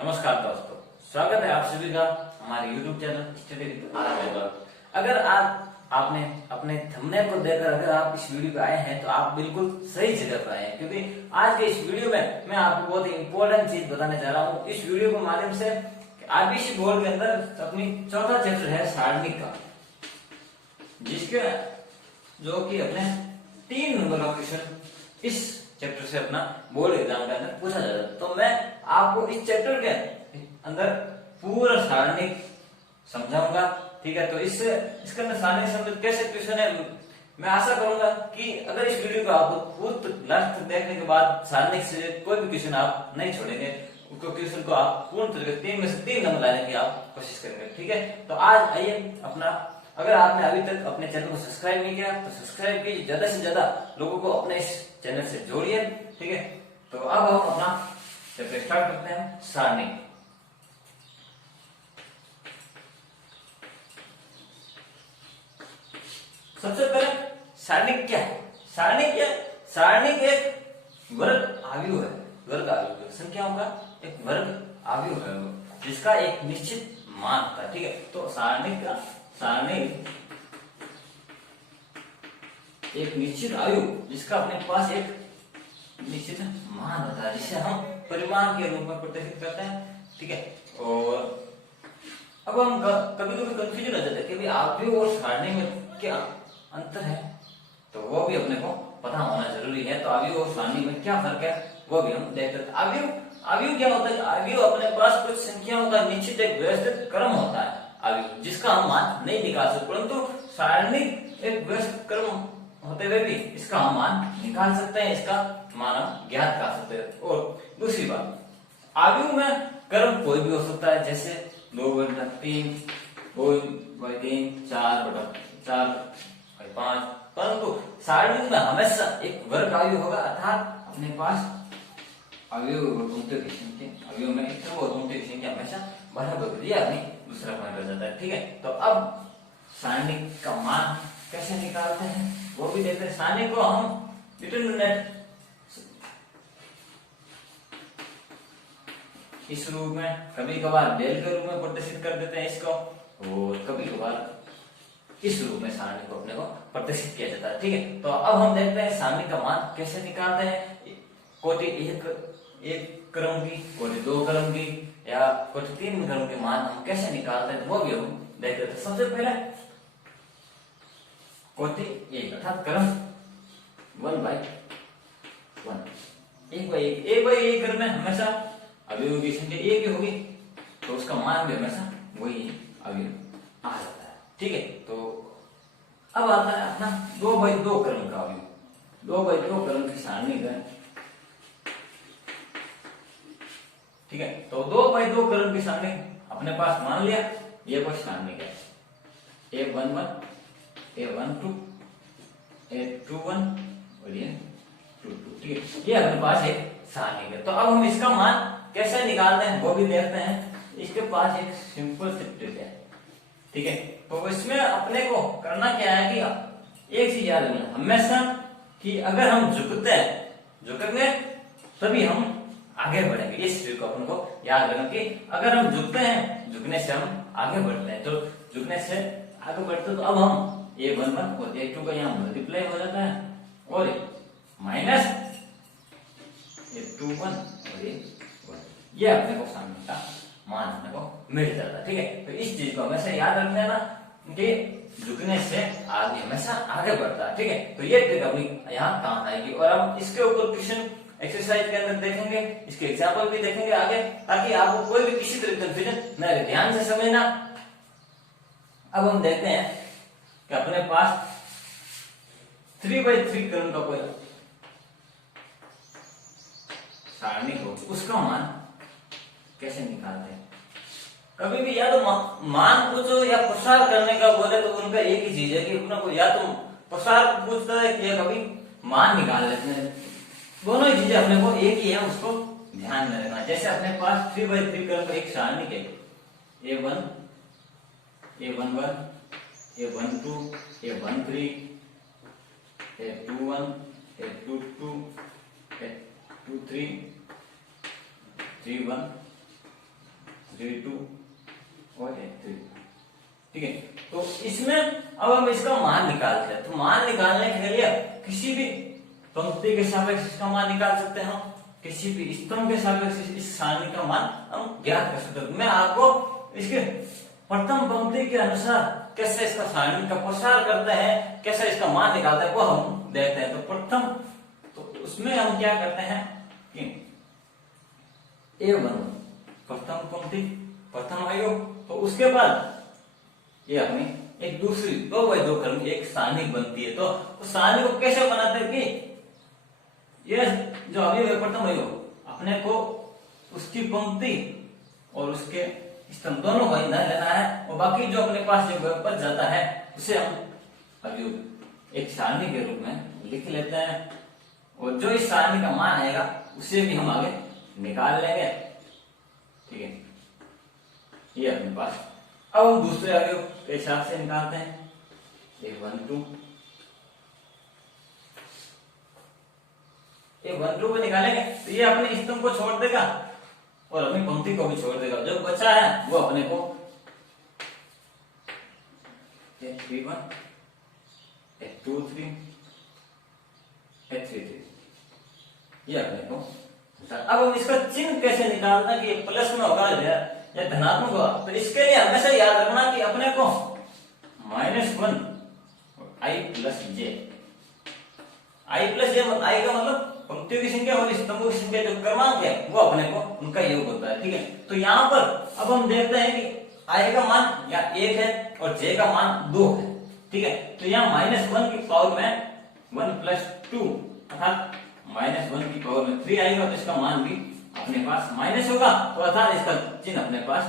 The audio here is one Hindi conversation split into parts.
नमस्कार दोस्तों, स्वागत है आप सभी का हमारे YouTube channel study with R. अगर आपने अपने थंबनेल को देखकर अगर आप इस वीडियो पे आए हैं तो आप बिल्कुल सही जगह पर आए हैं, क्योंकि आज के इस वीडियो में मैं आपको बहुत ही इंपॉर्टेंट चीज बताने जा रहा हूँ। इस वीडियो के माध्यम से आईपीसी बोर्ड के अंदर अपनी चौथा चैप्टर है सारणिक का, जिसके जो कि अपने 3 नंबर का क्वेश्चन इस चैप्टर से अपना बोर्ड एग्जाम के अंदर पूछा जाता है। तो मैं आपको इस चैप्टर के अंदर पूरा सारणिक समझाऊंगा, ठीक है। तो इसके अंदर सारणिक संबंधित कैसे क्वेश्चन है, मैं आशा करूंगा कि अगर इस वीडियो को आप पूर्ण लास्ट तक देखने के बाद सारणिक से कोई भी क्वेश्चन आप नहीं छोड़ेंगे, उसको क्वेश्चन को आप पूर्ण तरीके से 3 में से 3 नंबर लाने की आप कोशिश करेंगे, ठीक है। तो आज आइए अपना, अगर आपने अभी तक अपने चैनल को सब्सक्राइब नहीं किया तो सब्सक्राइब कीजिए, ज्यादा से ज्यादा लोगों को अपने इस चैनल से जोड़िए, ठीक है। तो अब हम अपना चैप्टर स्टार्ट करते हैं सारणिक। सबसे पहले सारणिक क्या है? सारणिक क्या है? सारणिक एक वर्ग आव्यूह है, वर्ग आव्यूह संख्याओं का एक वर्ग आव्यूह है जिसका एक निश्चित मान होता है, ठीक है। तो सारणिक एक निश्चित आयु जिसका अपने पास एक निश्चित मान होता है, जिसे हम परिमाण के रूप में प्रदर्शित करते हैं, ठीक है। और अब हम कभी कभी कंफ्यूजन हो जाता है कि भाई आव्यूह और सारणी में क्या अंतर है, तो वो भी अपने को पता होना जरूरी है। तो आव्यूह और सारणी में क्या फर्क है वो भी हम देखते हैं। आव्यूह क्या होता है? आव्यूह अपने पास कुछ संख्याओं का निश्चित एक व्यवस्थित क्रम होता है आव्यूह, जिसका हम मान नहीं निकाल सकते, परंतु सारणी एक व्यवस्थित क्रम होते हुए भी इसका हम मान निकाल सकते हैं, इसका मान हम ज्ञात कर सकते हैं। और दूसरी बात, आव्यूह में क्रम कोई भी हो सकता है, जैसे 2/3, 2/3, 4/4/5, परंतु सारणी में हमेशा एक वर्ग आव्यूह होगा, अर्थात अपने पास आव्यूह की संख्या, आव्यूह में एक की संख्या हमेशा बराबर होती है, दूसरा पॉइंट हो जाता है, ठीक है। तो अब सारणी का मान कैसे निकालते हैं वो भी देखते हैं। सारणी को हम डिटरमिनेंट इस रूप में, कभी कभार डेल के रूप में प्रदर्शित कर देते हैं इसको, और कभी कभार इस रूप में सारणी को अपने को प्रदर्शित किया जाता है, ठीक है। तो अब हम देखते हैं सारणी का मान कैसे निकालते हैं। कोटि एक क्रम की, कोटि 2 क्रम की या कोटि 3 क्रम के मान हम कैसे निकालते हैं वो भी हम देखते हैं। सबसे पहले कोटि 1 अर्थात क्रम 1/1, 1/1 क्रम में हमेशा अवयवों की संख्या एक ही होगी, तो उसका मान भी हमेशा वही अवयव आ जाता है, ठीक है। तो अब आता है अपना 2/2 क्रम का अवयव। 2/2 क्रम की सारणी है, ठीक है। तो 2/2 क्रम की सारणी अपने पास मान लिया, ये कोई सारणी है, A11, A12, A21 और ये 22, ठीक है। ये अपने पास एक सारणी है। तो अब हम इसका मान कैसे निकालते हैं वो भी देखते हैं। इसके पास एक सिंपल सी ट्रिक है, ठीक है। तो इसमें अपने को करना क्या है कि एक चीज याद रखना हमेशा कि अगर हम झुकेंगे तभी हम आगे बढ़ेंगे। इस ट्रिक को अपन को याद रखना कि अगर हम झुकते हैं, झुकने से हम आगे बढ़ते हैं, तो झुकने से आगे बढ़ते तो अब हम A11 और A2 का यहाँ मल्टीप्लाई हो जाता है, और माइनस A21 और ये अपने को सामने का मान अपने को मिल जाता है, ठीक है। तो इस चीज को हमेशा याद रखना है ना कि झुकने से आगे हमेशा आगे बढ़ता है, ठीक है। तो ये ट्रिक अपनी यहाँ काम आएगी, और हम इसके ऊपर क्वेश्चन एक्सरसाइज के अंदर देखेंगे, इसके एग्जाम्पल भी देखेंगे आगे, ताकि आपको कोई भी किसी तरह कंफ्यूजन न रहे। ध्यान से समझना। अब हम देखते हैं कि अपने पास 3/3 क्रम का कोई सारणी हो, उसका मान कैसे निकालते हैं। कभी भी या तो मान पूछो या प्रसार करने का बोले तो उनका एक ही चीज है कि अपना को या तो प्रसार पूछता है या कभी मान निकाल लेते हैं, दोनों ही चीजें अपने को एक ही है, उसको ध्यान में रखना। जैसे अपने पास 3/3 क्रम का एक सारणी है, A1, A11, A12, A13, A21, A22, A23, 3/1, H32 और H3। ठीक है, तो इसमें अब हम इसका मान निकालते हैं। तो मान निकालने के लिए किसी भी पंक्ति के सापेक्ष इसका मान निकाल सकते हैं हम, किसी भी स्तंभ के सापेक्ष इस सारणी का मान हम ज्ञात कर सकते हैं। मैं आपको इसके प्रथम पंक्ति के अनुसार कैसे इसका सारणी का प्रसार करते हैं, कैसे इसका मान निकालते हैं, वो हम देखते हैं। तो प्रथम, तो उसमें हम क्या करते हैं कि A1 प्रथम पंक्ति, प्रथम अवयव, तो उसके बाद ये अपनी एक दूसरी 2x2 क्रम एक सारणी बनती है। तो उस सारणी को कैसे बनाते हैं कि ये जो अवयव है प्रथम अवयव अपने को उसकी पंक्ति और उसके स्तंभ दोनों को इधर लेना है, और बाकी जो अपने पास जो बच जाता है उसे हम अवयव एक सारणी के रूप में लिख लेते हैं, और जो इस सारणी का मान आएगा उसे भी हम आगे निकाल लेंगे। ठीक है, ये अपने पास। अब हम दूसरे अवयव के हिसाब से निकालते हैं। A12 को निकालेंगे तो ये अपने स्तंभ को छोड़ देगा और अपनी पंक्ति को भी छोड़ देगा। जो बचा है वो अपने को H31, H23, H33 ये अपने को। अब हम इसका चिन्ह कैसे निकालना कि प्लस में होगा या धनात्मक होगा, तो इसके लिए हमेशा याद रखना कि अपने को -1 I plus J, I plus J, I का मतलब पंक्तियों की संख्या और स्तंभों की संख्या जो क्रमांक है वो अपने को उनका योग होता है। ठीक है, तो यहाँ पर अब हम देखते हैं कि I का मान या 1 है और J का मान 2 है। ठीक है, तो यहाँ -1 की पावर में 1 + 2 अर्थात -1 की पावर में 3 आएगा, तो इसका मान भी अपने पास माइनस होगा, तो अर्थात इसका चिन्ह अपने पास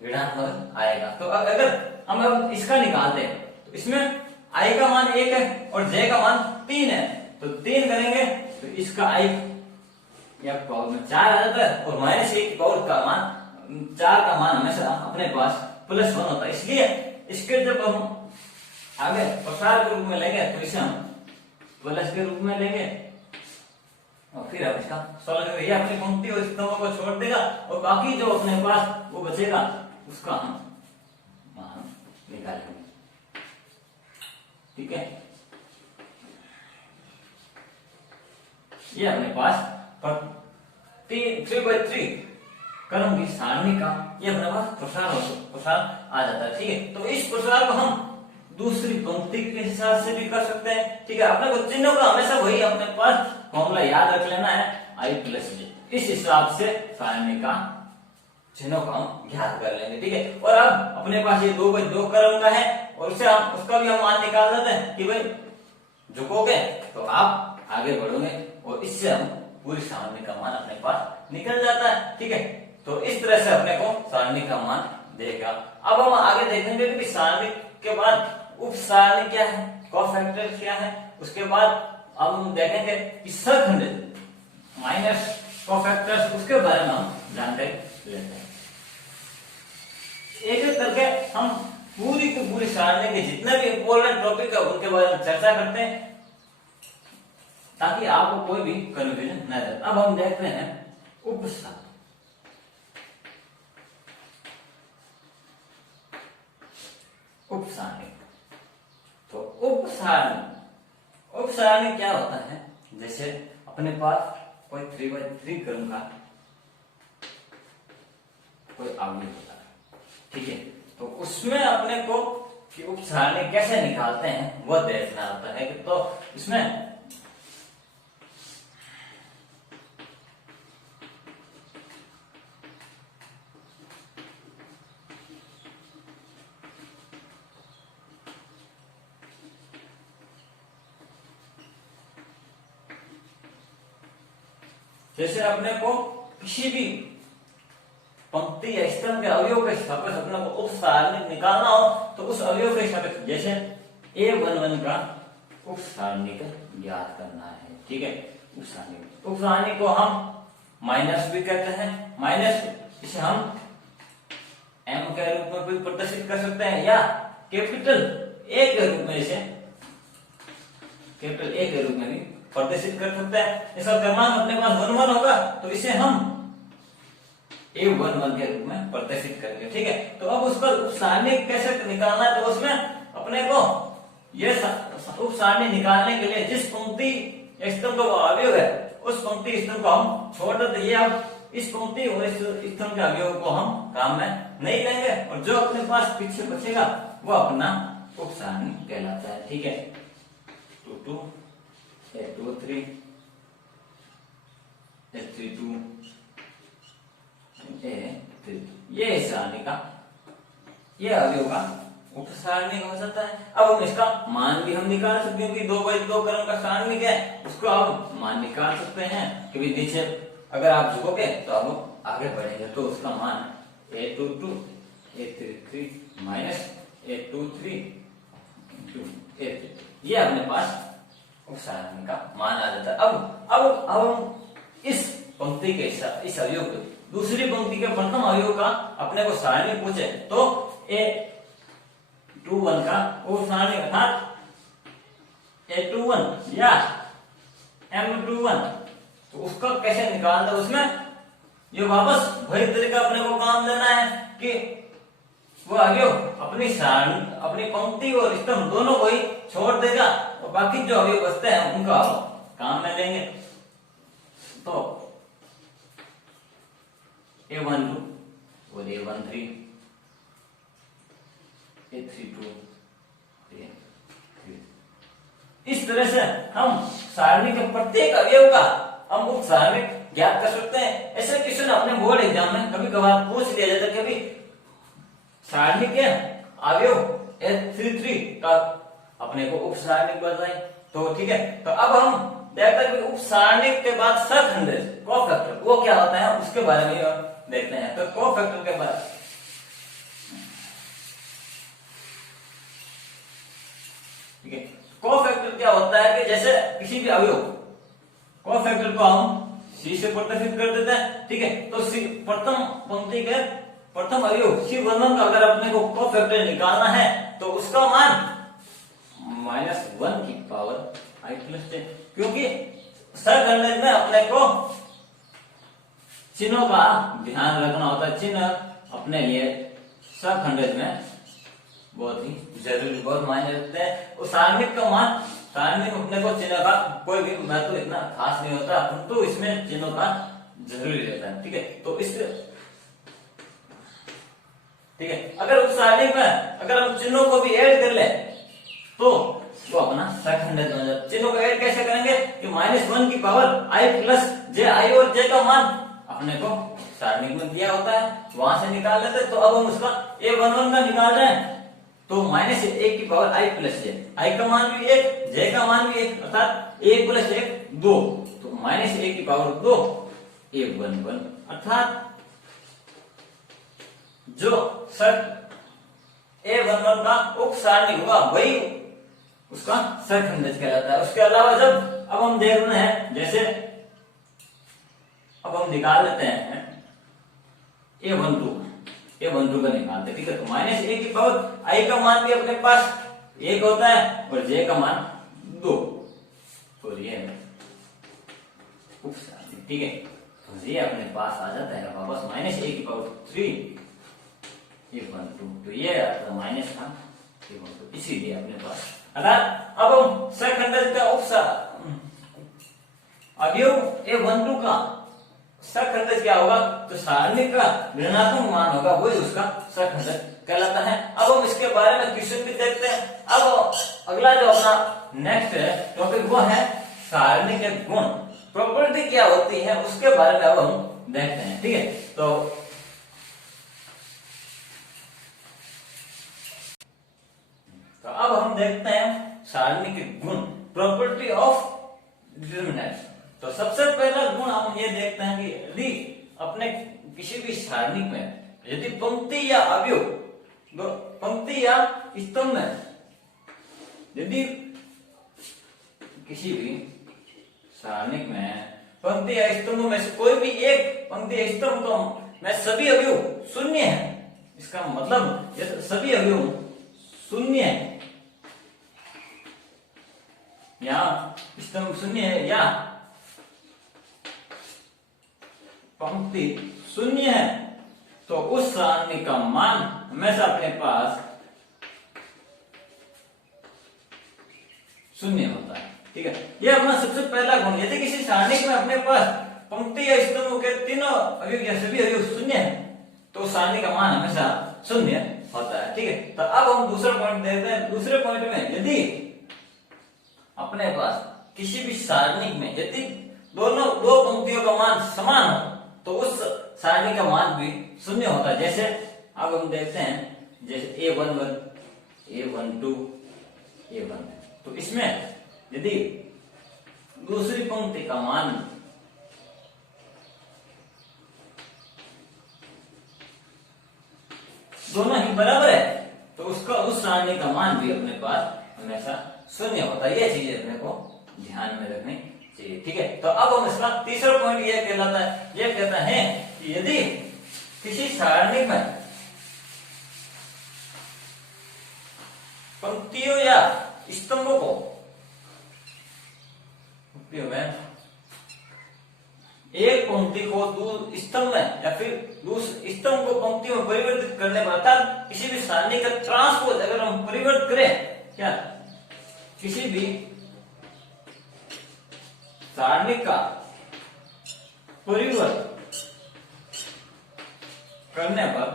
ऋणात्मक आएगा। तो अगर हम इसका निकालते हैं तो इसमें I का मान 1 है और J का मान 3 है, तो 3 करेंगे तो इसका I या पावर में 4 आ जाता है, और -1 की पावर का मान 4 का मान हमेशा अपने पास +1 होता है। इसलिए इसके जब हम आगे प्रसार के रूप में लेंगे तो इसे हम प्लस के रूप में लेंगे, और फिर अब इसका सॉल्व करेंगे। ये अपनी पंक्ति और स्तंभों को छोड़ देगा, और बाकी जो अपने पास वो बचेगा उसका हम मान निकालेंगे। ठीक है, ये अपने पास 3/3 क्रम की सारणी का ये अपने पास प्रसार आ जाता है। ठीक है, तो इस प्रसार को हम दूसरी पंक्ति के हिसाब से भी कर सकते हैं। ठीक है, अपने को चिन्हों का हमेशा वही अपने पास फॉर्मूला याद रख लेना है I + J, इस हिसाब से सारणी का चिन्हों का हम ज्ञात कर लेंगे। ठीक है, और अब अपने पास ये 2/2 क्रम का है, और उसे हम उसका भी हम मान निकाल देते हैं कि भाई झुकोगे तो आप आगे बढ़ोगे, और इससे हम पूरी सारणी का मान अपने पास निकल जाता है। ठीक है, तो इस तरह से अपने को सारणी का मान देगा। अब हम आगे देखेंगे कि सारणी के बाद उप सारणी क्या है, कोफैक्टर क्या है, उसके बाद अब हम देखेंगे कि सरखंड माइनस कोफैक्टर्स, उसके बारे में हम जानकारी लेते हैं। एक एक करके हम पूरी की पूरी सारणी के जितने भी इंपॉर्टेंट टॉपिक है उनके बारे में चर्चा करते हैं, ताकि आपको कोई भी कंफ्यूजन न रहे। अब हम देखते हैं उप सारणी। उप सारणी, तो उप सारणी क्या होता है, जैसे अपने पास कोई 3/3 क्रम का कोई अवयव होता है। ठीक है, तो उसमें अपने को कि उप सारणी कैसे निकालते हैं वो देखना होता है। तो इसमें जैसे अपने को किसी भी पंक्ति या स्तंभ के अवयव के सापेक्ष अपने को उप सारणी निकालना हो, तो उस अवयव के सापेक्ष जैसे A11 का उप सारणी का ज्ञात करना है। ठीक है, उप सारणी को हम माइनस भी कहते हैं। माइनस इसे हम M के रूप में भी प्रदर्शित कर सकते हैं, या कैपिटल A के रूप में, इसे कैपिटल A के रूप में भी प्रदर्शित कर सकते हैं। इसका क्रमांक अपने पास 1 1 होगा, तो इसे हम A11 के रूप में प्रदर्शित करके, ठीक है। तो अब उसका उप सारणी कैसे निकालना है, तो उसमें अपने को ये उप सारणी निकालने के लिए जिस पंक्ति स्तंभ का अवयव है उस पंक्ति स्तंभ को हम छोड़ देते, ये अब इस पंक्ति और इस स्तंभ के अवयव को हम काम में नहीं लेंगे, और जो अपने पास पीछे बचेगा वो अपना उप सारणी कहलाता है, ठीक है। 2 2 A2 3 A32 A3, ये सारणी का ये अवयव का उप सारणी हो जाता है। अब हम इसका मान भी हम निकाल सकते हैं, क्योंकि 2/2 क्रम का सारणी है, उसको आप मान निकाल सकते हैं। क्योंकि नीचे अगर आप झुकोगे तो आप आगे बढ़ेंगे, तो उसका मान A22 A33 minus A23 A3, ये अपने पास उप सारणी का मान आ जाता है। अब हम इस पंक्ति के इस अवयव को दूसरी पंक्ति के प्रथम अवयव का अपने को सारणी पूछे, तो A21 का उप सारणी अर्थात A21 या M21, तो उसका कैसे निकालना, उसमें ये वापस वही तरीका अपने को काम देना है कि वो अवयव अपनी पंक्ति और स्तंभ दोनों को ही छोड़ देगा, और बाकी जो अवयव बचते हैं उनका काम में लेंगे। तो A12 और A13 A32 इस तरह से हम सारणी के प्रत्येक अवयव का हम उप सारणी ज्ञात कर सकते हैं। ऐसे क्वेश्चन अपने बोर्ड एग्जाम में कभी कभार पूछ लिया जाता है कि सारणी के अवयव A33 का अपने को उप सारणी बताएं, तो ठीक है। तो अब हम देखते हैं कि उप सारणी के बाद सहखंडेश कोफैक्टर वो क्या होता है, उसके बारे में देखते हैं। तो कोफैक्टर के बाद ठीक है, कोफैक्टर क्या होता है कि जैसे किसी भी अवयव कोफैक्टर को हम C से प्रदर्शित कर देते हैं, ठीक है। तो प्रथम पंक्ति के प्रथम अवयव C11 का अगर अपने को कोफैक्टर निकालना है तो उसका मान -1 की पावर I प्लस 10, क्योंकि सहखंडेश में अपने को चिन्हों का ध्यान रखना होता है। चिन्ह अपने लिए सहखंडेश में बहुत ही जरूरी, बहुत मायने रखते हैं। और सारणिक का मान, सारणिक में अपने को चिन्ह का कोई भी महत्व इतना खास नहीं होता, परंतु इसमें चिन्हों का जरूरी रहता है, ठीक है। तो इस ठीक है, अगर उस सारणिक में अगर हम चिन्हों को भी ऐड कर ले तो वो अपना सहखंडेश बन जाता है। चिन्हों को ऐड कैसे करेंगे कि -1 की power I plus J, I और J का मान अपने को सारणिक में दिया होता है, वहां से निकाल लेते। तो अब हम उसका A11 का निकाल रहे हैं, तो -1 की power I plus J, I का मान भी 1, J का मान भी 1, अर्थात 1 प्लस 1 2, तो -1 की पावर 2 A11, अर्थात जो A11 का उप सारणी होगा वही उसका सहखंडेश कहलाता है। उसके अलावा जब अब हम देख रहे हैं, जैसे अब हम निकाल लेते हैं A12 का निकालते हैं, ठीक है। तो -1 की पावर I का मान भी अपने पास 1 होता है और J का मान 2, तो ये उप सारणी, ठीक है। तो ये अपने पास आ जाता है वापस -1 की पावर 3 A12, तो ये माइनस था A12, इसीलिए अपने पास। अर्थात अब हम सहखंडेश का अवयव A12 का सहखंडेश क्या होगा, तो सारणी का ऋणात्मक मान होगा, वही उसका सहखंडेश कहलाता है। अब हम इसके बारे में क्वेश्चन भी देखते हैं। अब अगला जो अपना नेक्स्ट है टॉपिक वो है सारणी के गुण, प्रॉपर्टी क्या होती है उसके बारे में अब हम देखते हैं, ठीक है। तो अब हम देखते हैं सारणी के गुण, प्रॉपर्टी ऑफ डिटरमिनेंट। तो सबसे पहला गुण हम ये देखते हैं कि यदि अपने किसी भी सारणी में यदि पंक्ति या अवयव, पंक्ति या स्तंभ में यदि किसी भी सारणी में पंक्ति या स्तंभ में से कोई भी एक पंक्ति या स्तंभ में सभी अवयव शून्य है, इसका मतलब ये सभी अवयव शून्य है या स्तंभ शून्य है या पंक्ति शून्य है तो उस सारणी का मान हमेशा अपने पास शून्य होता है। ठीक है, ये अपना सबसे पहला गुण। यदि किसी सारणी में अपने पास पंक्ति या स्तंभ के तीनों अवयव या सभी अवयव शून्य है तो सारणी का मान हमेशा शून्य होता है। ठीक है, तो अब हम दूसरा पॉइंट देखते हैं। दूसरे पॉइंट में यदि अपने पास किसी भी सारणी में यदि दोनों दो पंक्तियों का मान समान हो तो उस सारणी का मान भी शून्य होता है। जैसे अब हम देखते हैं, जैसे A11, A12, A1, तो इसमें यदि दूसरी पंक्ति का मान दोनों ही बराबर है तो उसका उस सारणी का मान भी अपने पास हमेशा शून्य होता है। ये चीज अपने को ध्यान में रखनी चाहिए। ठीक है, तो अब हम इसका तीसरा पॉइंट ये कहलाता है, ये कहता है कि यदि किसी सारणी में पंक्तियों या स्तंभों को एक पंक्ति को स्तंभ में या फिर दूसरे स्तंभ को पंक्तियों में परिवर्तित करने पर, अर्थात किसी भी सारणी का ट्रांसपोज अगर हम परिवर्तित करें, क्या किसी भी सारणी का परिवर्तन करने पर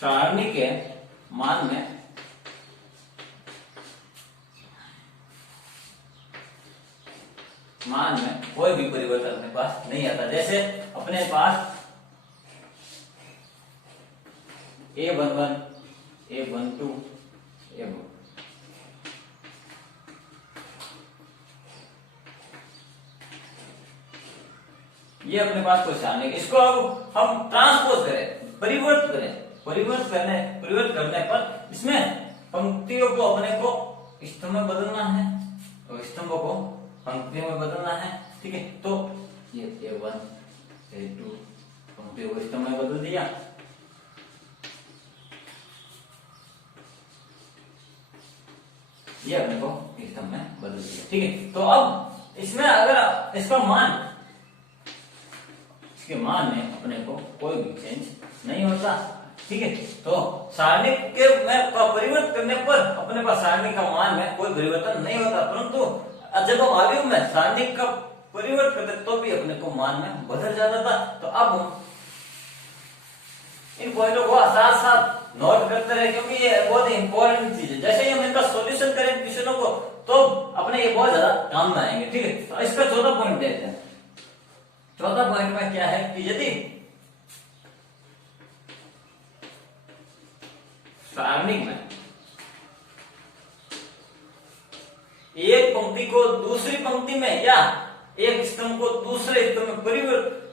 सारणी के मान में कोई भी परिवर्तन अपने पास नहीं आता। जैसे अपने पास A11, A12, A1, ये अपने पास कोई सारणी, इसको अब हम ट्रांसपोज करें, परिवर्त करने पर इसमें पंक्तियों को अपने को स्तंभ में बदलना है तो स्तंभों को पंक्तियों में बदलना है। ठीक है, तो ये A1, A2 पंक्तियों को स्तंभ में बदल दिया। ये अपने को स्तंभ में बदल दिया। ठीक है, तो अब इसमें अगर इसका मान, इसके मान में अपने को कोई भी चेंज नहीं होता। ठीक है, तो सारणी के में परिवर्तन करने पर अपने पास सारणी का मान में कोई परिवर्तन नहीं होता, परंतु जब हम अवयव में सारणी का परिवर्तन करते तो भी अपने को मान में बदल जाता था। तो अब हम इन पॉइंटों को साथ साथ नोट करते रहे क्योंकि ये बहुत ही इंपॉर्टेंट चीज है। जैसे ही हम इनका सॉल्यूशन करें क्वेश्चनों को तो अपने ये बहुत ज्यादा काम में आएंगे। ठीक है, तो इसका चौथा पॉइंट देखते हैं। चौथा पॉइंट में क्या है कि यदि सारणी में एक पंक्ति को दूसरी पंक्ति में या एक स्तंभ को दूसरे स्तंभ में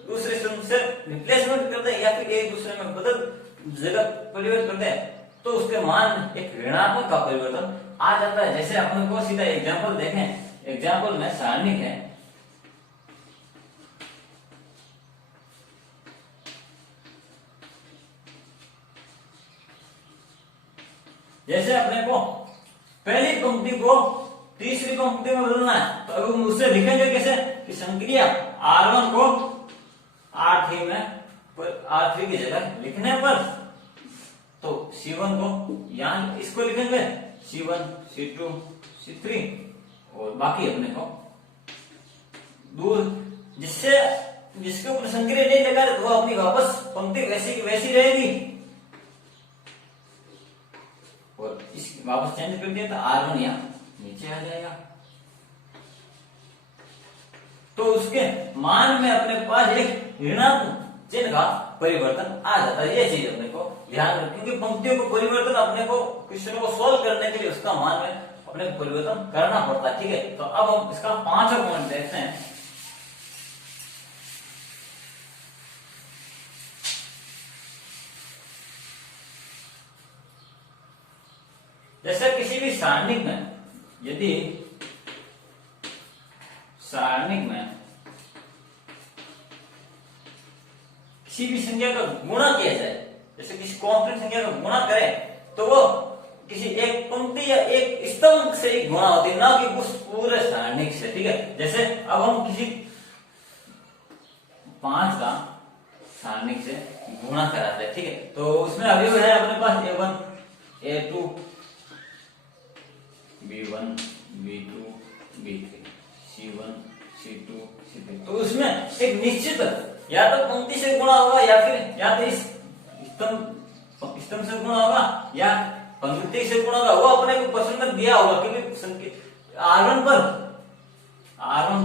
दूसरे स्तंभ से रिप्लेसमेंट कर दे या फिर एक दूसरे में बदल जगह परिवर्तन कर दे तो उसके मान एक ऋणात्मक का परिवर्तन आ जाता है। जैसे अपन को सीधा एग्जांपल देखें, एग्जांपल में सारणी है, जैसे अपने को पहली पंक्ति को तीसरी पंक्ति में बदलना है तो अब हम उससे लिखेंगे कैसे कि संक्रिया R1 को R3 में R3 की जगह लिखने पर तो C1 को यहाँ इसको लिखेंगे C1, C2, C3 और बाकी अपने को दूर जिसके ऊपर संक्रिया नहीं लगा तो वो अपनी वापस पंक्ति वैसी की वैसी रहेगी और इस वापस चेंज कर दिया तो R1 यहाँ नीचे आ जाएगा। तो उसके मान में अपने पास एक ऋणात्मक चिन्ह का परिवर्तन आ जाता है। ये चीज अपने को ध्यान रखें क्योंकि पंक्तियों को परिवर्तन अपने को क्वेश्चन को सॉल्व करने के लिए उसका मान में अपने को परिवर्तन करना पड़ता है। ठीक है, तो अब हम इसका पांचवा पॉइंट देखते हैं। जैसे किसी भी सारणी में यदि सारणी में किसी भी संख्या का गुणा किया जाए, जैसे किसी कांस्टेंट संख्या का गुणा करें तो वो किसी एक पंक्ति या एक स्तंभ से ही गुणा होती है, ना कि उस पूरे सारणी से। ठीक है, जैसे अब हम किसी 5 का सारणिक से गुणा कराते हैं, ठीक है। तो उसमें अवयव है अपने पास A1 A2 B1 B2 B3 C1 C2 C3। तो उसमें एक निश्चित या तो पंक्ति से गुणा होगा या फिर या तो इस स्तंभ से गुणा होगा या पंक्ति से गुणा होगा, वो अपने को प्रश्न में दिया होगा। क्योंकि R1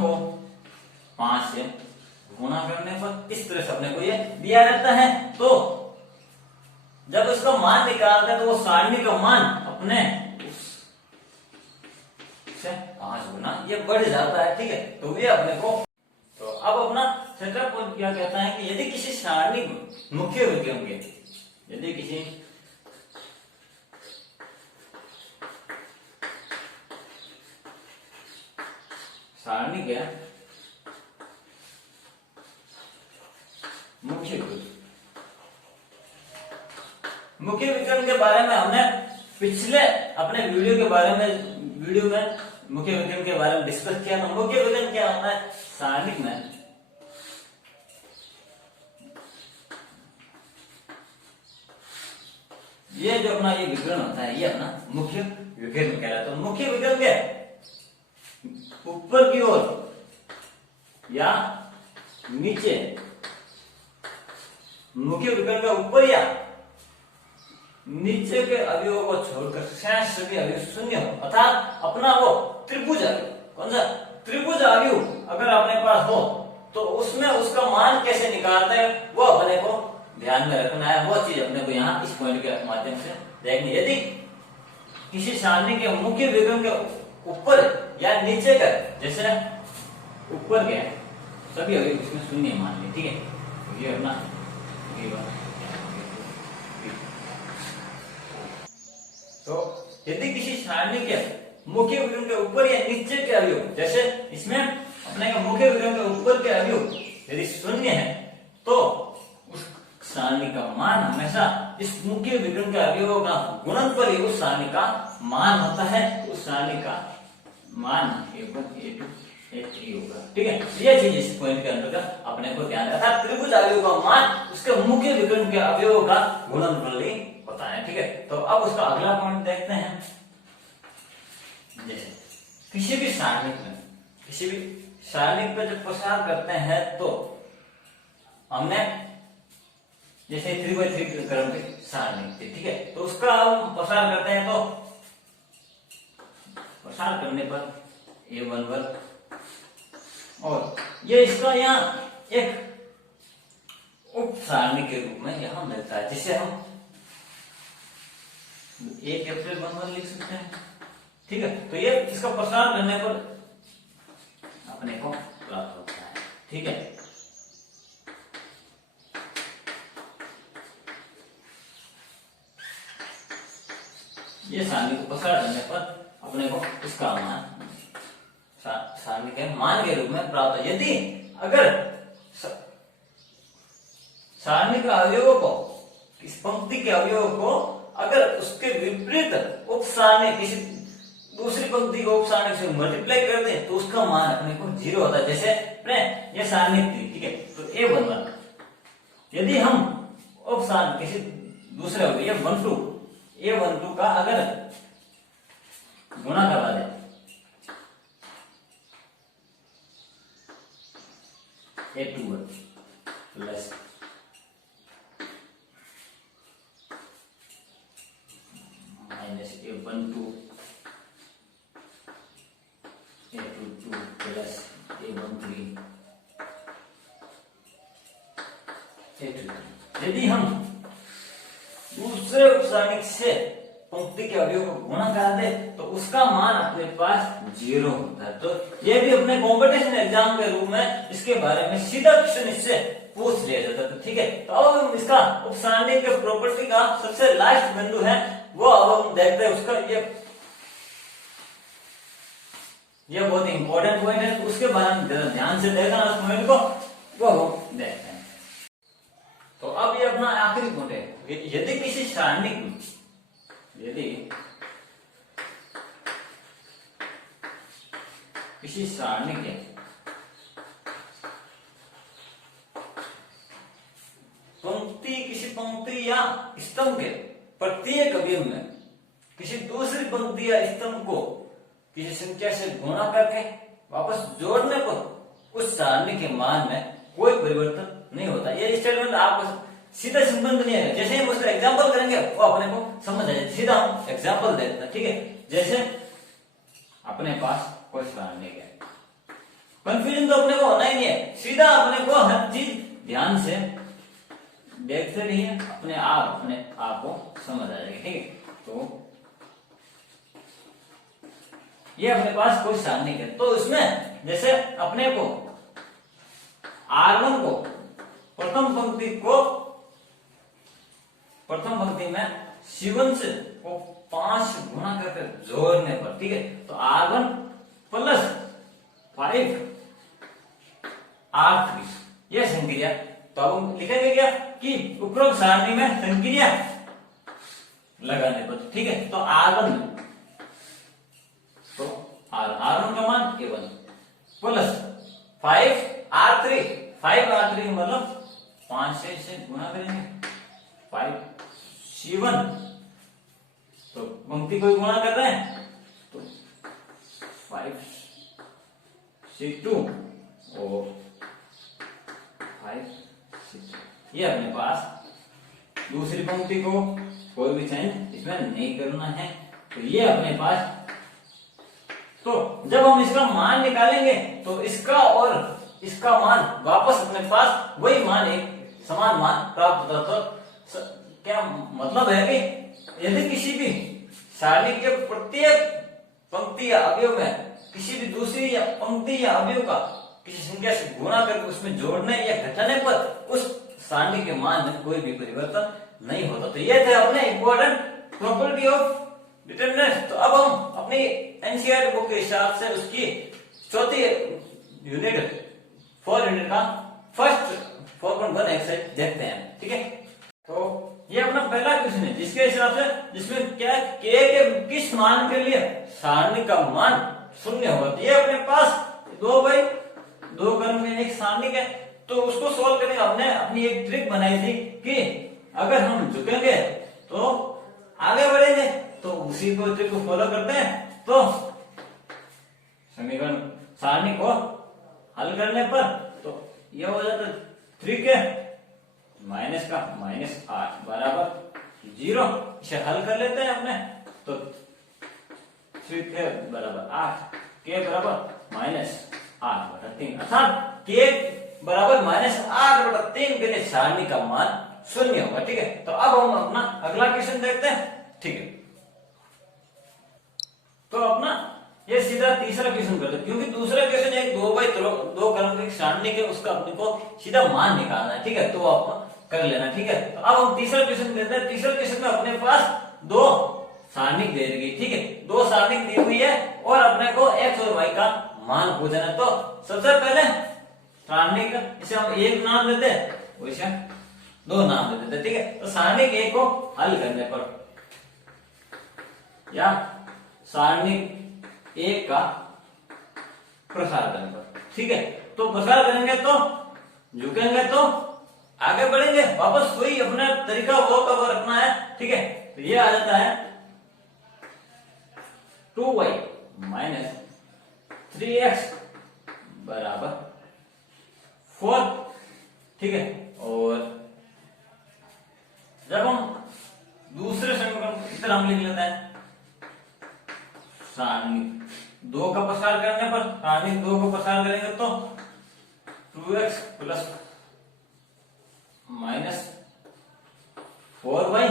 को 5 से गुणा करने पर इस तरह से अपने को ये दिया रहता है। तो जब उसका मान निकालते हैं तो वो सारणी का मान अपने उससे 5 गुना ये बढ़ जाता है, ठीक है। तो ये अपने को, तो अब अपना छठा पॉइंट क्या कहता है कि यदि किसी सारणी मुख्य विक्रम के, यदि किसी सारणी के मुख्य विक्रम के बारे में हमने पिछले अपने वीडियो में मुख्य विक्रम के बारे में डिस्कस किया। तो मुख्य विक्रम क्या होता है सारणिक में, ये जो अपना ये विकर्ण होता है ये अपना मुख्य विकर्ण कहलाता है। तो मुख्य विकर्ण के ऊपर की ओर या नीचे, मुख्य विकर्ण के ऊपर या नीचे के अवयवों को छोड़कर शेष सभी अवयव शून्य हो, अर्थात अपना वो त्रिभुज अवयव, कौन सा त्रिभुज अवयव अगर अपने पास हो तो उसमें उसका मान कैसे निकालते हैं वो अपने को ध्यान में रखना है। वो चीज अपने को यहाँ इस पॉइंट के माध्यम से देखनी। यदि किसी सारणी के मुख्य विकर्ण के ऊपर या नीचे का, जैसे ऊपर के सभी अवयव इसमें शून्य मान ले, ठीक है। तो ये अपना तो यदि किसी सारणी के मुख्य विकर्ण के ऊपर या नीचे के अवयव, जैसे इसमें अपने का मुख्य विकर्ण के ऊपर के अवयव यदि शून्य है तो उस सारणी का मान हमेशा इस मुख्य विकर्ण के अवयवों का गुणनफल ही उस सारणी का मान होता है। उस सारणी का मान A1 A2 A3 होगा, ठीक है। ये चीज इस पॉइंट के अंतर्गत अपने को ध्यान रखना, त्रिभुज अवयव का मान उसके मुख्य विकर्ण के अवयवों का गुणनफल ही होता है, ठीक है। तो अब उसका अगला पॉइंट देखते हैं। जैसे किसी भी सारणिक पे जब प्रसार करते हैं तो हमने जैसे 3x3 क्रम की सारणी थी, ठीक है। तो उसका हम प्रसार करते हैं तो प्रसार करने पर A1 वर्ग, और ये इसका यहाँ एक उप सारणी के रूप में यहाँ मिलता है, जिसे हम A1 लिख सकते हैं, ठीक है। तो ये इसका प्रसार करने पर अपने को प्राप्त होता है, ठीक है। ये सारणी को प्रसार करने पर अपने को इसका मान सारणी के मान के रूप में प्राप्त है। यदि अगर सारणी के अवयवों को, इस पंक्ति के अवयवों को अगर उसके विपरीत उप सारणी किसी दूसरी पंक्ति को उप सारणी से मल्टीप्लाई कर दें तो उसका मान अपने को 0 होता है। जैसे अपने ये सारणी थी, ठीक है। तो A11 यदि हम उप सारणी किसी दूसरे A12 का अगर गुणा करवा दें A21 plus minus A12 A22 plus A13 A23, यदि हम दूसरे उपसारणिक से पंक्ति के अवयव को गुणा करा दे तो उसका मान अपने पास 0 होता है। तो ये भी अपने कंपटीशन एग्जाम के रूप में इसके बारे में सीधा क्वेश्चन इससे पूछ लिया जाता है, ठीक है। तो अब हम इसका उपसारणिक के प्रॉपर्टी का सबसे लास्ट बिंदु है वो अब हम देखते हैं। उसका ये बहुत इंपॉर्टेंट पॉइंट है, तो उसके बारे में जरा ध्यान से देखना उस पॉइंट को, वो हम देखते हैं। तो अब ये अपना आखिरी पॉइंट है। यदि किसी सारणिक किसी सारणी के पंक्ति या स्तंभ के प्रत्येक अवयव में किसी दूसरी पंक्ति या स्तंभ को किसी संख्या से गुणा करके वापस जोड़ने पर उस सारणी के मान में कोई परिवर्तन नहीं होता। ये स्टेटमेंट आपको सीधा संबंध नहीं है। जैसे हम उसका एग्जांपल करेंगे वो अपने को समझ आ जाए। सीधा हम एग्जांपल देते हैं, ठीक है। जैसे अपने पास कोई सारणी है, कंफ्यूजन तो अपने को होना ही नहीं है, सीधा अपने को हर चीज ध्यान से देखते रहिए, अपने आप को समझ आ जाएगी, ठीक है। तो ये अपने पास कोई सारणी है, तो उसमें जैसे अपने को R1 को प्रथम पंक्ति में C1 से को 5 गुणा करके जोड़ने पर, ठीक है, तो R1 प्लस 5 R3 यह संक्रिया। तो अब हम लिखेंगे क्या कि उपरोक्त सारणी में संक्रिया लगाने पर, ठीक है। तो R1 तो R1 का मान A1 प्लस 5 R3 मतलब 5 से गुणा करेंगे 5 C1, तो पंक्ति को गुणा कर रहे हैं तो 5 C2 और 5 C3। ये अपने पास दूसरी पंक्ति को कोई भी चेंज इसमें नहीं करना है। तो ये अपने पास, तो जब हम इसका मान निकालेंगे तो इसका और इसका मान वापस अपने पास वही मान, एक समान मान प्राप्त होता। तो क्या मतलब है कि यदि किसी भी सारणी के प्रत्येक पंक्ति या अवयव में किसी भी दूसरी या पंक्ति या अवयव का किसी संख्या से गुणा करके उसमें जोड़ने या घटाने पर उस सारणी के मान में कोई भी परिवर्तन नहीं होता। तो ये थे अपने इंपॉर्टेंट प्रॉपर्टी ऑफ डिटरमिनेंट। तो अब हम अपनी एनसीईआरटी बुक के हिसाब से उसकी चौथी यूनिट 4 यूनिट का फर्स्ट 4.1 एक्सरसाइज देखते हैं, ठीक है। तो ये अपना पहला क्वेश्चन है जिसके हिसाब से, जिसमें क्या के किस मान के लिए सारणी का मान शून्य होगा। तो ये अपने पास 2/2 क्रम में एक सारणी है, तो उसको सोल्व करने हमने अपनी एक ट्रिक बनाई थी कि अगर हम झुकेंगे तो आगे बढ़ेंगे, तो उसी को ट्रिक को फॉलो करते हैं। तो समीकरण सारणी को हल करने पर तो यह हो जाता 3 के माइनस का -8 बराबर 0। इसे हल कर लेते हैं अपने, तो 3 के बराबर 8, के बराबर -8/3, अर्थात के बराबर -8/3 के लिए सारणी का मान शून्य होगा, ठीक है। तो अब हम अपना अगला क्वेश्चन देखते हैं, ठीक है। तो अपना ये सीधा तीसरा क्वेश्चन करते हैं, क्योंकि दूसरा क्वेश्चन एक 2/2 क्रम की सारणी के उसका अपने को सीधा मान निकालना है, ठीक है। तो आप कर लेना, ठीक है। तो अब हम तीसरा क्वेश्चन देते हैं। तीसरा क्वेश्चन में अपने पास 2 सारणी दे दी, ठीक है, 2 सारणी दी हुई है और अपने को x और y का मान पूछना है। तो सबसे पहले सारणी का इसे हम एक नाम देते हैं, वैसे 2 नाम दे देते हैं, ठीक है। तो सारणी के को हल करने पर या सारणी 1 का प्रसार करने पर, ठीक है। तो प्रसार करेंगे तो झुकेंगे तो आगे बढ़ेंगे, वापस वही अपना तरीका वो का वो रखना है, ठीक है। तो ये आ जाता है 2y - 3x बराबर 4, ठीक है। और जब हम दूसरे समीकरण इधर हम लिख लेते हैं, सारणी 2 का प्रसार करने पर, सारणी 2 को प्रसार करेंगे तो 2x प्लस -4y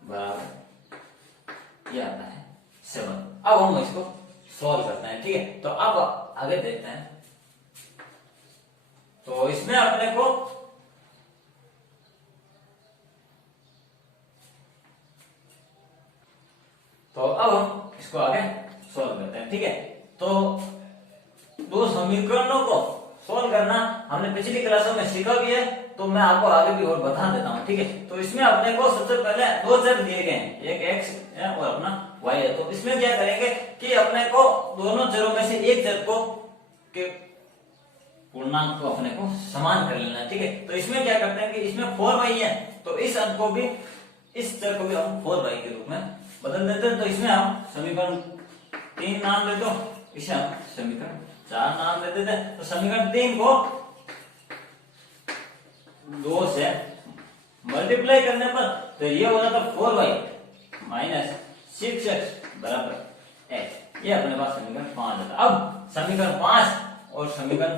बराबर ये आता है 7। अब हम इसको सॉल्व करते हैं, ठीक है। तो अब आगे देखते हैं। तो इसमें अपने को तो अब हम इसको आगे सॉल्व करते हैं, ठीक है। तो 2 समीकरणों को सॉल्व करना हमने पिछली क्लासों में सीखा भी है, तो मैं आपको आगे भी और बता देता हूँ, ठीक है। तो इसमें अपने को सबसे पहले 2 चर दिए गए हैं, एक x है और अपना y है। तो इसमें क्या करेंगे कि अपने को दोनों चरों में से एक चर को के पूर्णांक को अपने को समान कर लेना है, ठीक है। तो इसमें क्या करते हैं कि इसमें 4y है, तो इस अंक को भी, इस चर को भी हम 4y के रूप में बदल देते हैं। तो इसमें हम समीकरण 3 नाम दे दो, इसे हम समीकरण 4 नाम दे देते हैं। तो समीकरण 3 को 2 से मल्टीप्लाई करने पर तो ये हो जाता 4y माइनस 6x बराबर x। ये अपने पास समीकरण 5 आता है। अब समीकरण 5 और समीकरण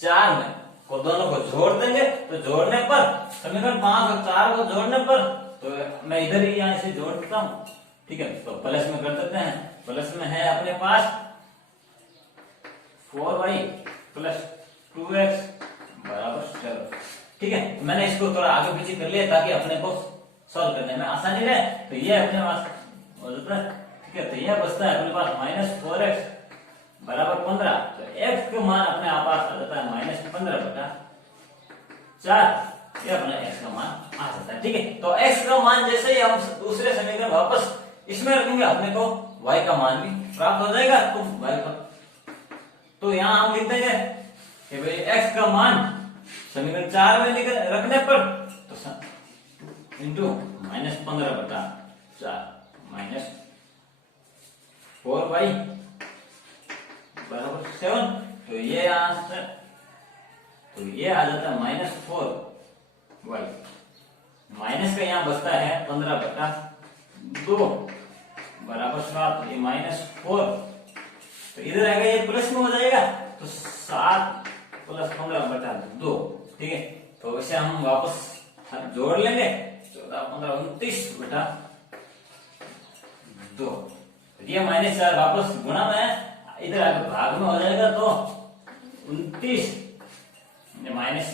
4 में को दोनों को जोड़ देंगे, तो जोड़ने पर समीकरण 5 और 4 को जोड़ने पर तो मैं इधर ही यहां से जोड़ देता हूं, ठीक है। तो प्लस में कर देते हैं, प्लस में है अपने पास 4y प्लस 2x बराबर 7, ठीक है। मैंने इसको थोड़ा आगे पीछे कर लिया ताकि अपने को सॉल्व करने में आसानी रहे। तो ये अपने पास हो जाता है, ठीक है। तो ये बचता है अपने पास माइनस 4x बराबर 15। तो x का मान अपने आप पास आ जाता है माइनस 15 बटा 4। ये अपना x का मान आ जाता है, ठीक है। तो x का मान जैसे ही हम दूसरे समीकरण वापस इसमें रखेंगे अपने को y का मान भी प्राप्त हो जाएगा। तो y का तो यहां हम लिख देंगे कि भाई x का मान समीकरण 4 में रखने पर तो इंटू माइनस 15 बटा 4 माइनस 4y बराबर 7। तो ये आंसर, तो ये आ जाता है माइनस 4y, माइनस का यहाँ बचता है 15 बटा 2 बराबर 7। ये माइनस 4, तो इधर आएगा ये प्लस में हो जाएगा, तो 7 प्लस 15 बटा 2, ठीक है। तो इसे हम वापस जोड़ लेंगे, 14 15 29 बटा 2। ये माइनस 4 वापस गुणा में इधर आकर भाग में हो जाएगा, तो 29 माइनस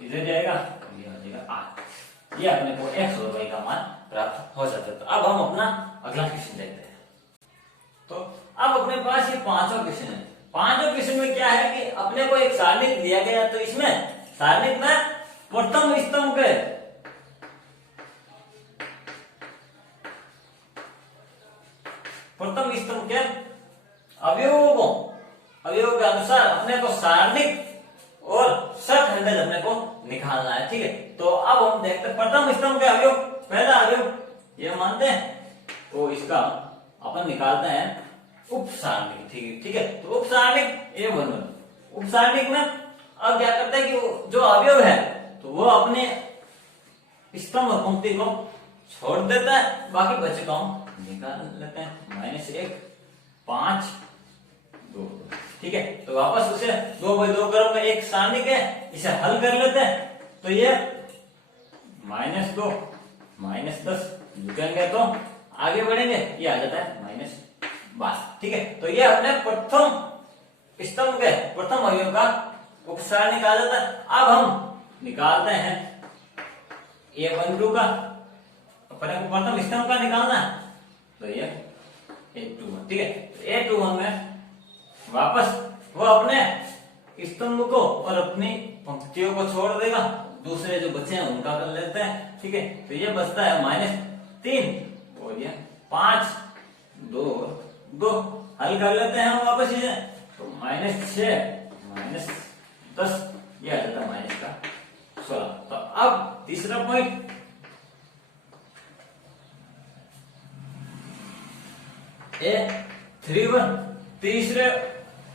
इधर जाएगा, ये हो जाएगा 8। ये अपने को x और y का मान प्राप्त हो जाता है। तो अब हम अपना अगला क्वेश्चन देखते हैं। तो अब अपने पास ये पांचों क्वेश्चन है। पांचों क्वेश्चन में क्या है कि अपने को एक सारणिक दिया गया, तो इसमें सारणिक में प्रथम स्तंभ के अवयवों के अनुसार अपने को सारणिक और सखंडज अपने को निकालना है, ठीक है। तो अब हम देखते हैं प्रथम स्तंभ के अवयव, पहला अवयव ये मानते हैं, तो इसका अपन निकालते हैं उप सारणिक, ठीक है। तो उप सारणिक A11, उप सारणिक में अब क्या करते हैं कि जो अवयव है तो वो अपने स्तंभ और पंक्ति को छोड़ देता है, बाकी बचे को हम निकाल लेते हैं। -1 5 2, ठीक है। तो वापस उसे 2/2 क्रम में एक सारणिक है, इसे हल कर लेते हैं। तो ये -2 -10 लिखेंगे तो आगे बढ़ेंगे, ये आ जाता है -12, ठीक है। तो ये अपने प्रथम स्तंभ के प्रथम अवयव का उपसारणिक आ जाता है। अब हम निकालते हैं A12 का, अपने को प्रथम स्तंभ का निकालना है, तो ये A21, ठीक है। तो A21 में वापस वो अपने स्तंभ को और अपनी पंक्तियों को छोड़ देगा, दूसरे जो बचे हैं उनका कर लेते हैं, ठीक है। तो ये बचता है -3 और ये 5 2 2, हल कर लेते हैं हम वापस इसे, तो -6 -10, ये आ जाता है -16। तो अब तीसरा पॉइंट, A31 तीसरे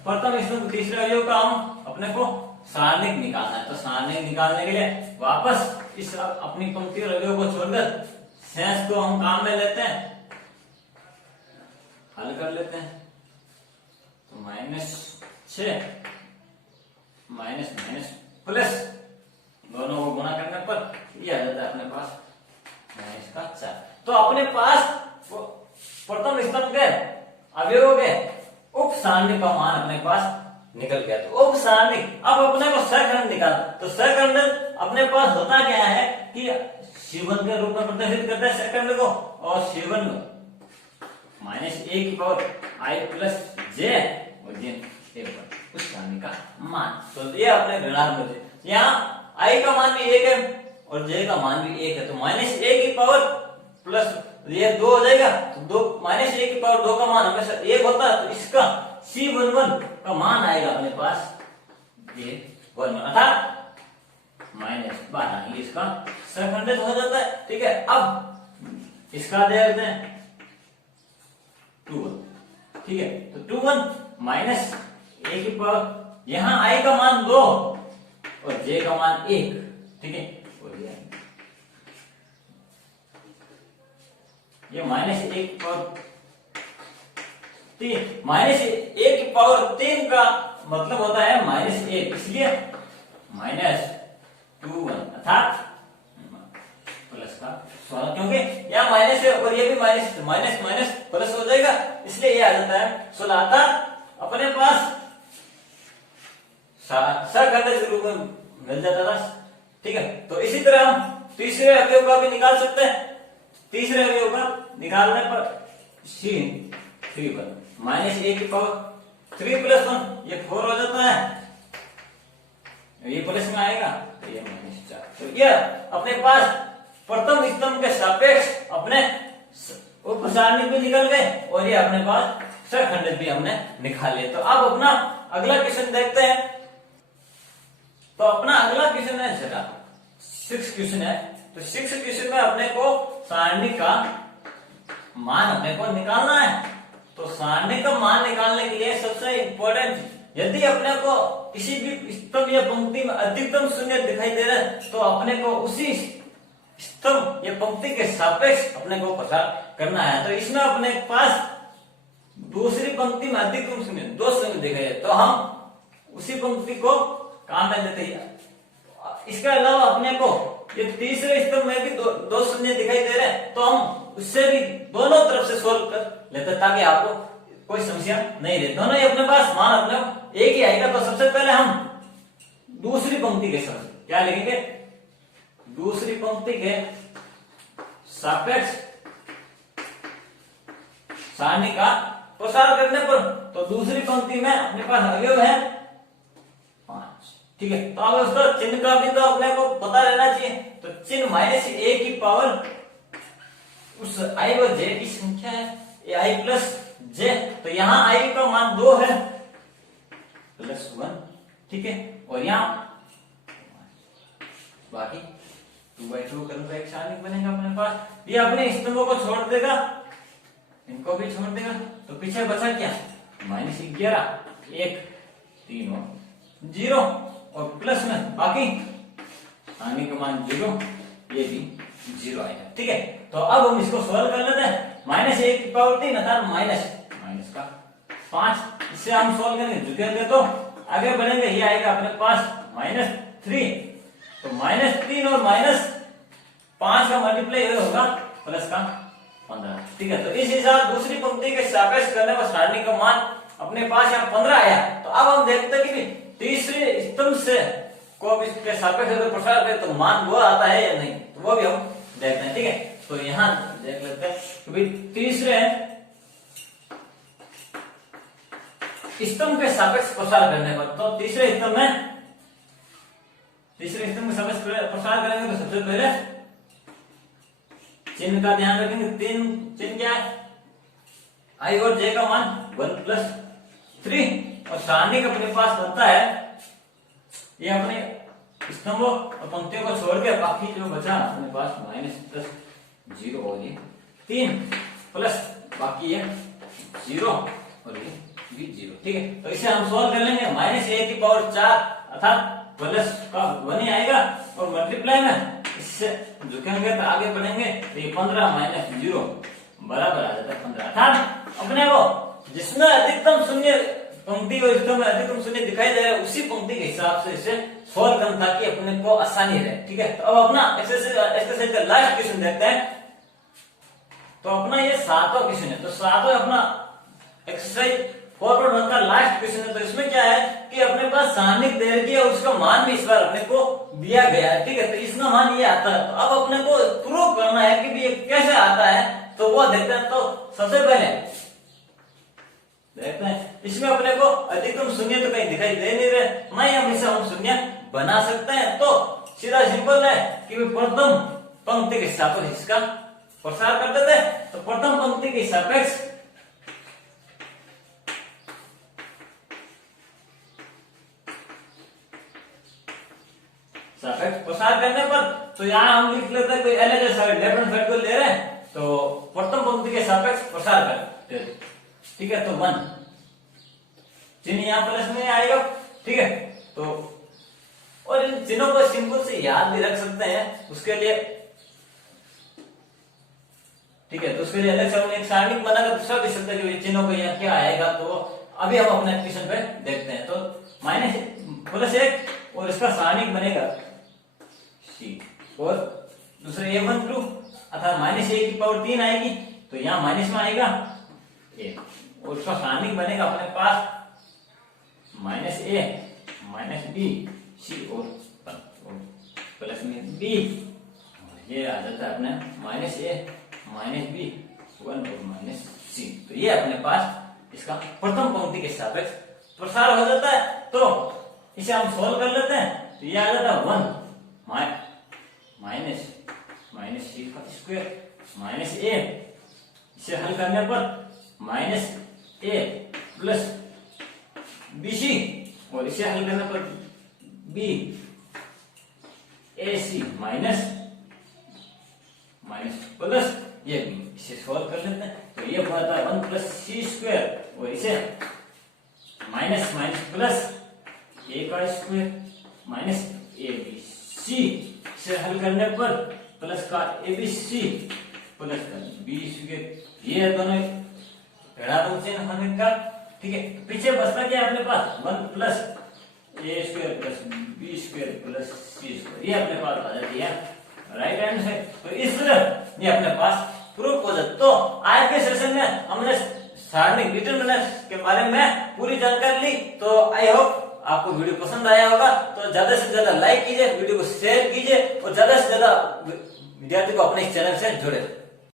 प्रथम स्तंभ तीसरे अवयव का हम अपने को सारणिक निकालना है। तो सारणिक निकालने के लिए वापस इस अपनी पंक्ति और अवयव को छोड़कर शेष को हम काम में लेते हैं, हल कर लेते हैं। तो -6 माइनस प्लस दोनों को गुणा करने पर ये आ जाता है अपने पास -4। तो अपने पास प्रथम स्तंभ के अवयवों के उप सारणिक का मान अपने पास निकल गया। तो उप सारणिक, अब अपने को सखंड निकाल, तो सखंड अपने पास होता क्या है कि C1 के रूप में प्रदर्शित करता है सखंड को, और C1 -a की पावर i प्लस j और j उस सारणी का मान। तो ये अपने ऋणात्मक है, यहाँ i का मान भी 1 है और j का मान भी 1 है, तो -a की पावर प्लस ये 2 हो जाएगा। तो 2 -a की पावर 2 का मान हमेशा 1 होता है, तो इसका C11 का मान आएगा अपने पास ये 1 अर्थात -12 ये इसका सहखंडित हो जाता है। ठीक है, अब इसका दे देते हैं 2 1। ठीक है, तो 2 1 माइनस a की पावर, यहां i का मान 2 और j का मान 1। ठीक है, और ये माइनस 1 की पावर 3, माइनस 1 की पावर 3 का मतलब होता है -1, इसलिए -2 1 अर्थात प्लस का 16, क्योंकि यहाँ माइनस है और ये भी माइनस माइनस माइनस प्लस हो जाएगा, इसलिए ये आ जाता है 16। अर्थात अपने पास सहखंडित के रूप में मिल जाता था। ठीक है, तो इसी तरह हम तीसरे अवयव का भी निकाल सकते हैं। तीसरे अवयव का निकालने पर C3 1 माइनस a की पावर 3 प्लस 1 ये 4 हो जाता है, ये प्लस में आएगा तो ये -4। तो ये अपने पास प्रथम स्तंभ के सापेक्ष अपने उप सारणी भी निकल गए और ये अपने पास सहखंडित भी हमने निकाल लिए। तो अब अपना अगला क्वेश्चन देखते हैं। तो अपना अगला क्वेश्चन है 6 क्वेश्चन है। तो 6 क्वेश्चन में अपने को सारणी का मान अपने को निकालना है। तो सारणी का मान निकालने के लिए सबसे इंपॉर्टेंट, यदि अपने को किसी भी स्तंभ या पंक्ति में अधिकतम शून्य दिखाई दे रहा है तो अपने को उसी स्तंभ या पंक्ति के सापेक्ष अपने को प्रसार करना है। तो इसमें अपने पास दूसरी पंक्ति में अधिकतम शून्य 2 शून्य दिखाई दे तो हम उसी पंक्ति को काम में लेते हैं। इसके अलावा अपने को ये तीसरे स्तंभ में भी दो शून्य दिखाई दे रहे हैं तो हम उससे भी दोनों तरफ से सोल्व कर लेते हैं ताकि आपको कोई समस्या नहीं रहे। दोनों ही अपने पास मान अपने एक ही आएगा। तो सबसे पहले हम दूसरी पंक्ति के साथ क्या लिखेंगे, दूसरी पंक्ति के सापेक्ष सारणी का प्रसार करने पर तो दूसरी पंक्ति में अपने पास अवयव है 5। ठीक है, तो अब उसका चिन्ह का भी तो अपने को पता रहना चाहिए। तो चिन्ह -a की पावर उस i और j की संख्या है, i प्लस j। तो यहाँ i का मान 2 है +1। ठीक है, और यहाँ बाकी 2/2 करूंगा, एक सारणी बनेगा अपने पास। ये अपने स्तंभों को छोड़ देगा, इनको भी छोड़ देगा, तो पीछे बचा क्या -11 1 3 और 0 और प्लस में बाकी सारणी का मान 0, ये भी 0 आएगा। ठीक है, तो अब हम इसको सॉल्व कर लेते हैं। -1 की पावर 3 अर्थात माइनस का 5, इससे हम सॉल्व करेंगे, झुकेंगे तो आगे बढ़ेंगे। ये आएगा अपने पास -3, तो -3 और -5 का मल्टीप्लाई होगा प्लस का 15। ठीक है, तो इस हिसाब दूसरी पंक्ति के सापेक्ष करने पर सारणी का मान अपने पास यहाँ 15 आया। तो अब हम देखते हैं कि तीसरे स्तंभ से को इसके सापेक्ष अगर प्रसार करें तो मान वो आता है या नहीं, तो वो भी हम देखते हैं। ठीक है, तो यहाँ देख लेते हैं कि तीसरे स्तंभ के सापेक्ष प्रसार करने पर तो तीसरे स्तंभ में सापेक्ष प्रसार करेंगे तो सबसे पहले चिन्ह का ध्यान रखेंगे। 3 चिन्ह क्या है, i और j का मान 1 + 3 और सारणी का अपने पास बनता है, ये अपने स्तंभों और पंक्तियों को छोड़ के बाकी जो बचा अपने पास -0 और ये 3 प्लस बाकी ये 0 और ये भी 0। ठीक है, तो इसे हम सोल्व कर लेंगे। -a की पावर 4 अर्थात प्लस का 1 ही आएगा और मल्टीप्लाई में इससे झुकेंगे तो आगे बढ़ेंगे तो ये 15 - 0 बराबर आ जाता है 15। अर्थात अपने को जिसमें अधिकतम शून्य पंक्ति और स्तंभ में अधिकतम शून्य दिखाई दे रहा है उसी पंक्ति के हिसाब से इसे सोल्व करना ताकि अपने को आसानी रहे। ठीक है, तो अब अपना एक्सरसाइज का लास्ट क्वेश्चन देखते हैं। तो अपना ये 7वां क्वेश्चन है। तो 7वां अपना एक्सरसाइज 4.1 का लास्ट क्वेश्चन है। तो इसमें क्या है कि अपने पास सारणिक दैर्घ्य और उसका मान भी इस बार अपने को दिया गया है। ठीक है, तो इसका मान ये आता है। तो अब अपने को प्रूव करना है कि ये कैसे आता है, तो वो देखते हैं। तो सबसे पहले देखते हैं इसमें अपने को अधिकतम शून्य तो कहीं दिखाई दे नहीं रहे, नहीं हम इसे हम शून्य बना सकते हैं। तो सीधा सिंपल है कि प्रथम पंक्ति के सापेक्ष इसका प्रसार कर देते हैं। तो प्रथम पंक्ति के सापेक्ष सापेक्ष प्रसार करने पर, तो यहाँ हम लिख लेते हैं कोई LH side left hand side को ले रहे हैं तो प्रथम पंक्ति के सापेक्ष प्रसार करते, ठीक है। तो 1 चिन्ह यहाँ प्लस में आएगा, ठीक है। तो और इन चिन्हों को सिंपल से याद भी रख सकते हैं उसके लिए, ठीक है। तो उसके लिए अलग से हम एक सारणिक बनाकर दूसरा भी सकते हैं कि चिन्हों को यहाँ क्या आएगा, तो अभी हम अपने क्वेश्चन पे देखते हैं। तो -+1 और इसका सारणिक बनेगा सी, और दूसरे A1 प्रूफ अर्थात -a⁻³ आएगी, तो यहाँ माइनस में आएगा a, और उसका सारणिक बनेगा अपने पास -a - b c और प्लस में b, ये आ जाता है अपने -a - b 1 और -c। तो ये अपने पास इसका प्रथम पंक्ति के सापेक्ष प्रसार हो जाता है। तो इसे हम सोल्व कर लेते हैं, तो ये आ जाता है 1 माइनस c का स्क्वायर -a, इसे हल करने पर -a प्लस bc, और इसे हल करने पर b ac माइनस प्लस ये b, इसे सॉल्व कर लेते हैं। तो ये बनता है 1 + c², और इसे माइनस प्लस a का स्क्वायर माइनस abc, इसे हल करने पर प्लस का abc प्लस का b², ये दोनों ऋणात्मक चिन्ह होने का, ठीक है। पीछे बचता क्या अपने पास 1 + a² + b² + c², ये अपने पास आ जाती है राइट हैंड से। तो इस तरह ये अपने पास प्रूफ हो जाता। तो आज के सेशन में हमने सारणिक डिटरमिनेंट के बारे में पूरी जानकारी ली। तो आई होप आपको वीडियो पसंद आया होगा। तो ज्यादा से ज्यादा लाइक कीजिए, वीडियो को शेयर कीजिए, और ज्यादा से ज्यादा विद्यार्थी को अपने इस चैनल से जोड़े।